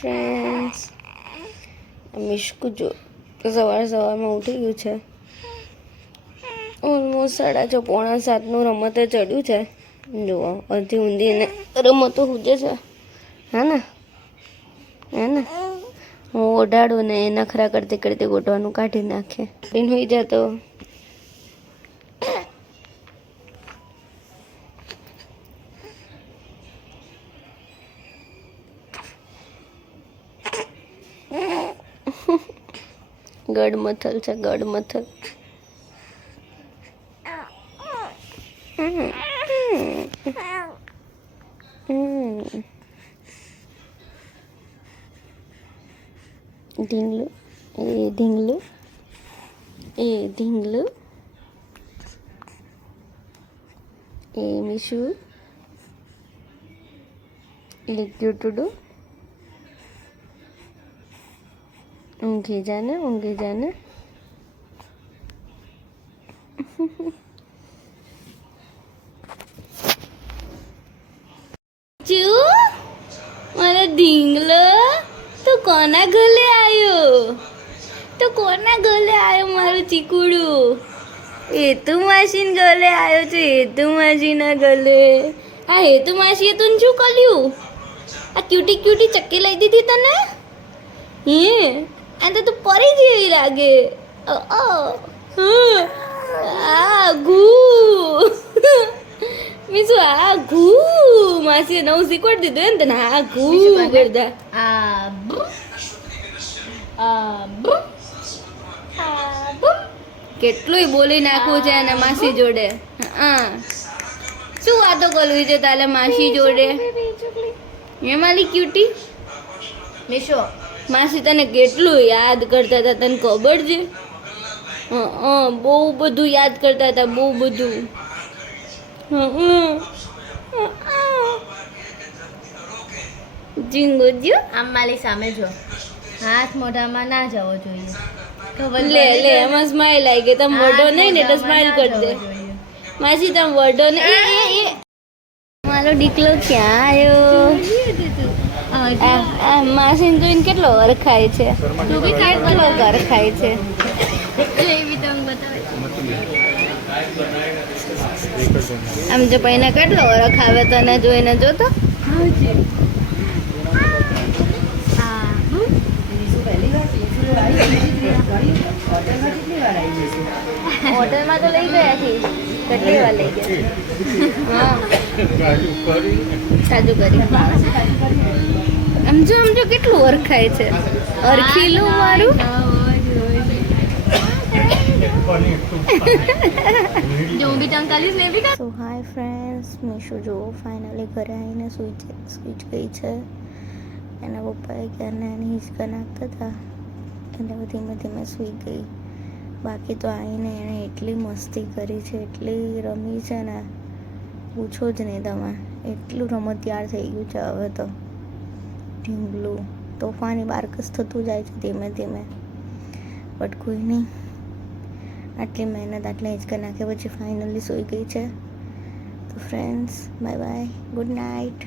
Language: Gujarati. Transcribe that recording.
ફ્રેન્ડ્સ, મિશ્કુ જો સવારમાં ઉઠી ગયું છે. ઓલમોસ્ટ 6:30 પોણા 7નું રમતે ચડ્યું છે. જુઓ અડધી ઊંધી ને રમતો પૂજે છે. હે ને હું ઓઢાડું ને એ નખરા કરતી કરતી ગોટવાનું કાઢી નાખે. હોઈ જતો ગડમથલ છે, ગડમથલ. ઢીંગલું એ ઢીંગલું એ ઢીંગલું એ મીશુ એ ક્યુટુડું. ઊંઘી જાને, ઊંઘી જાને. મારા ઢીંગલો તો કોના ગલે આવ્યો? તો કોના ગલે આવ્યો મારું ચીકુડું? હેતુ માસીન ગલે આવ્યો છે. હેતુ માસીના ગલે. આ હેતુ માસીએ તું શું કર્યું? આ ક્યુટી ક્યુટી ચક્કી લઈ દીધી તને? હે આ તો તું પરી જેવી લાગે. આ ગુ મીસુ આ ઘુ માસીએ નવું શીખવાડી દીધું એમ તને. આ ઘુ કરતા કેટલું બોલી નાખવું છે અને માસી જોડે. શું વાતો કરવી છે તારે માસી જોડે? હે મારી ક્યુટી મીશો, માસી તને કેટલું યાદ કરતા હતા તને ખબર છે? બહુ બધું યાદ કરતા હતા, બહુ બધું. જીંગો જો આમ મારી સામે જો, હાથ મોઢામાં ના જવો જોઈએ. લે લે એમાં સ્માઈલ આવી ગઈ. તમે વડો નહીં ને એટલે સ્માઈલ કરી દે માસી. તમે વડો ને મારો દીકલો ક્યાં આવ્યો? માસી જોઈને કેટલો ઓળખાય છે. તું બી કેટલો ઓળખાય છે. આમ જો પૈને કેટલો ઓળખ આવે તને જોઈને. જોતો હોટલમાં તો લઈ ગયા છે. કેટલી વાર લઈ ગયા? સાજુ કરી. આમ જો કેટલું ઓળખાય છે. ઓળખીલું મારું. સો હાય ફ્રેન્ડ્સ, મીશુ જો ફાઇનલી ઘરે આવીને સૂઈ ગઈ છે. એના પપ્પાએ ક્યારના એને હિંચકા નાખતા હતા એટલે ધીમે ધીમે સૂઈ ગઈ. બાકી તો આવીને એણે એટલી મસ્તી કરી છે, એટલી રમી છે ને પૂછો જ નહીં તમે. એટલું રમતિયાળ થઈ ગયું છે હવે તો. ઢીંગલું તોફાની બારકસ થતું જાય છે ધીમે ધીમે. બટ કોઈ નહીં, આટલી મહેનત આટલા હિંચકા નાખ્યા પછી ફાઇનલી સૂઈ ગઈ છે. તો friends bye bye, good night.